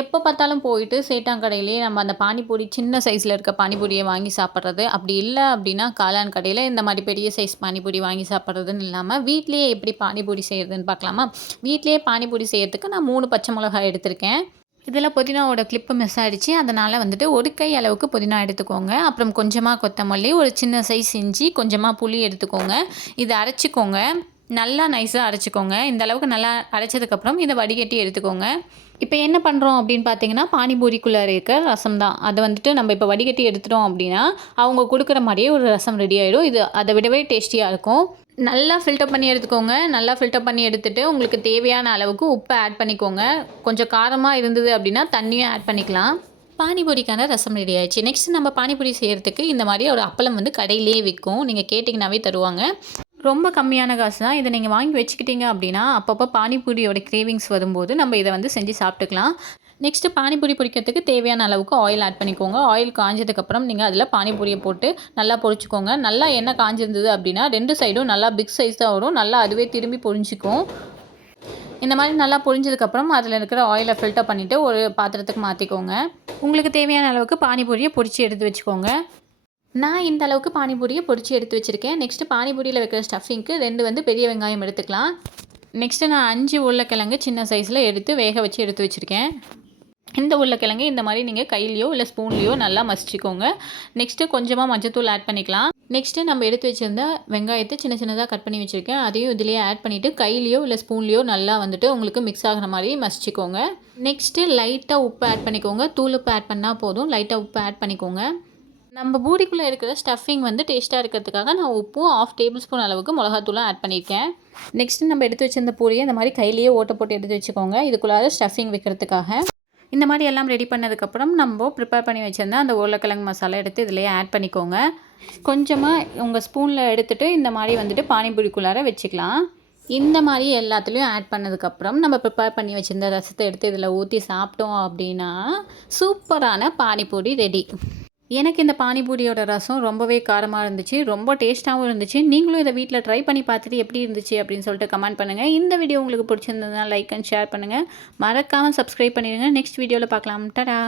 எப்போ பார்த்தாலும் போயிட்டு சேட்டாங்கடையிலேயே நம்ம அந்த பானிபூரி சின்ன சைஸில் இருக்க பானிபூரியை வாங்கி சாப்பிட்றது, அப்படி இல்லை அப்படின்னா காளான் கடையில் இந்த மாதிரி பெரிய சைஸ் பானிபூரி வாங்கி சாப்பிட்றதுன்னு இல்லாமல் வீட்லேயே எப்படி பானிபூரி செய்கிறதுன்னு பார்க்கலாமா? வீட்லேயே பானிபூரி செய்கிறதுக்கு நான் 3 பச்சை மிளகாய் எடுத்திருக்கேன். இதில் புதினாவோட கிளிப்பு மிஸ் ஆகிடுச்சு. அதனால் வந்துட்டு ஒரு கை அளவுக்கு புதினா எடுத்துக்கோங்க. அப்புறம் கொஞ்சமாக கொத்தமல்லி, ஒரு சின்ன சைஸ் இஞ்சி, கொஞ்சமாக புளி எடுத்துக்கோங்க. இதை அரைச்சிக்கோங்க. நல்லா நைஸாக அரைச்சிக்கோங்க. இந்த அளவுக்கு நல்லா அரைச்சதுக்கப்புறம் இதை வடிகட்டி எடுத்துக்கோங்க. இப்போ என்ன பண்ணுறோம் அப்படின்னு பார்த்தீங்கன்னா, பானிபூரிக்குள்ளே இருக்க ரசம் தான். அதை வந்துட்டு நம்ம இப்போ வடிகட்டி எடுத்துட்டோம் அப்படின்னா, அவங்க கொடுக்குற மாதிரியே ஒரு ரசம் ரெடி ஆகிடும். இது அதை விடவே டேஸ்டியாக இருக்கும். நல்லா ஃபில்டர் பண்ணி எடுத்துக்கோங்க. நல்லா ஃபில்டர் பண்ணி எடுத்துகிட்டு உங்களுக்கு தேவையான அளவுக்கு உப்பை ஆட் பண்ணிக்கோங்க. கொஞ்சம் காரமாக இருந்தது அப்படின்னா தண்ணியும் ஆட் பண்ணிக்கலாம். பானிபூரிக்கான ரசம் ரெடி ஆயிடுச்சு. நெக்ஸ்ட் நம்ம பானிபூரி செய்கிறதுக்கு இந்த மாதிரி ஒரு அப்பளம் வந்து கடையிலேயே விற்கும். நீங்கள் கேட்டிங்கனாவே தருவாங்க. ரொம்ப கம்மியான காசு தான். இதை நீங்கள் வாங்கி வச்சுக்கிட்டீங்க அப்படின்னா, அப்பப்போ பானிபூரியோட கிரேவிங்ஸ் வரும்போது நம்ம இதை வந்து செஞ்சு சாப்பிட்டுக்கலாம். நெக்ஸ்ட்டு பானிபூரி பொரிக்கிறதுக்கு தேவையான அளவுக்கு ஆயில் ஆட் பண்ணிக்கோங்க. ஆயில் காஞ்சதுக்கப்புறம் நீங்கள் அதில் பானிபூரியை போட்டு நல்லா பொரிச்சுக்கோங்க. நல்லா எண்ணெய் காஞ்சிருந்தது அப்படின்னா 2 சைடும் நல்லா பிக் சைஸ் தான் வரும். நல்லா அதுவே திரும்பி பொரிஞ்சிக்கும். இந்த மாதிரி நல்லா பொரிஞ்சதுக்கப்புறம் அதில் இருக்கிற ஆயிலை ஃபில்டர் பண்ணிவிட்டு ஒரு பாத்திரத்துக்கு மாற்றிக்கோங்க. உங்களுக்கு தேவையான அளவுக்கு பானிபூரியை பொரித்து எடுத்து வச்சுக்கோங்க. நான் இந்த அளவுக்கு பானிபூரியை பொரித்து எடுத்து வச்சுருக்கேன். நெக்ஸ்ட்டு பானிபூரியில் வைக்கிற ஸ்டஃபிங்க்கு 2 வந்து பெரிய வெங்காயம் எடுத்துக்கலாம். நெக்ஸ்ட்டு நான் 5 உருளைக்கிழங்கு சின்ன சைஸில் எடுத்து வேக வச்சு எடுத்து வச்சுருக்கேன். இந்த உருளைக்கிழங்கு இந்த மாதிரி நீங்கள் கையிலையோ இல்லை ஸ்பூன்லேயோ நல்லா மசிச்சுக்கோங்க. நெக்ஸ்ட்டு கொஞ்சமாக மஞ்சத்தூள் ஆட் பண்ணிக்கலாம். நெக்ஸ்ட்டு நம்ம எடுத்து வச்சுருந்த வெங்காயத்தை சின்ன சின்னதாக கட் பண்ணி வச்சுருக்கேன். அதையும் இதிலேயே ஆட் பண்ணிவிட்டு கையிலையோ இல்லை ஸ்பூன்லேயோ நல்லா வந்துட்டு உங்களுக்கு மிக்ஸ் ஆகிற மாதிரி மசிச்சுக்கோங்க. நெக்ஸ்ட்டு லைட்டாக உப்பு ஆட் பண்ணிக்கோங்க. தூள் உப்பு ஆட் பண்ணால் போதும். லைட்டாக உப்பு ஆட் பண்ணிக்கோங்க. நம்ம பூரிக்குள்ளே இருக்கிற ஸ்டஃபிங் வந்து டேஸ்ட்டாக இருக்கிறதுக்காக நான் உப்பும் 1/2 டேபிள் ஸ்பூன் அளவுக்கு மிளகாத்தூளும் ஆட் பண்ணியிருக்கேன். நெக்ஸ்ட்டு நம்ம எடுத்து வச்சிருந்த பூரியை இந்த மாதிரி கையிலேயே ஓட்டை போட்டு எடுத்து வச்சுக்கோங்க. இதுக்குள்ளார ஸ்டஃபிங் வைக்கிறதுக்காக. இந்த மாதிரி எல்லாம் ரெடி பண்ணதுக்கப்புறம் நம்ம ப்ரிப்பேர் பண்ணி வச்சுருந்தா அந்த உருளைக்கிழங்கு மசாலா எடுத்து இதிலேயே ஆட் பண்ணிக்கோங்க. கொஞ்சமாக உங்கள் ஸ்பூனில் எடுத்துகிட்டு இந்த மாதிரி வந்துட்டு பானிபூரிக்குள்ளார வச்சுக்கலாம். இந்த மாதிரி எல்லாத்துலேயும் ஆட் பண்ணதுக்கப்புறம் நம்ம ப்ரிப்பேர் பண்ணி வச்சுருந்த ரசத்தை எடுத்து இதில் ஊற்றி சாப்பிட்டோம் அப்படின்னா சூப்பரான பானிபூரி ரெடி. எனக்கு இந்த பானிபூரியோட ரசம் ரொம்பவே காரமாக இருந்துச்சு. ரொம்ப டேஸ்ட்டாகவும் இருந்துச்சு. நீங்களும் இதை வீட்டில் ட்ரை பண்ணி பார்த்துட்டு எப்படி இருந்துச்சு அப்படின்னு சொல்லிட்டு கமெண்ட் பண்ணுங்கள். இந்த வீடியோ உங்களுக்கு பிடிச்சிருந்ததுன்னா லைக் அண்ட் ஷேர் பண்ணுங்கள். மறக்காமல் சப்ஸ்கிரைப் பண்ணிடுங்க. நெக்ஸ்ட் வீடியோவில் பார்க்கலாம். டடா.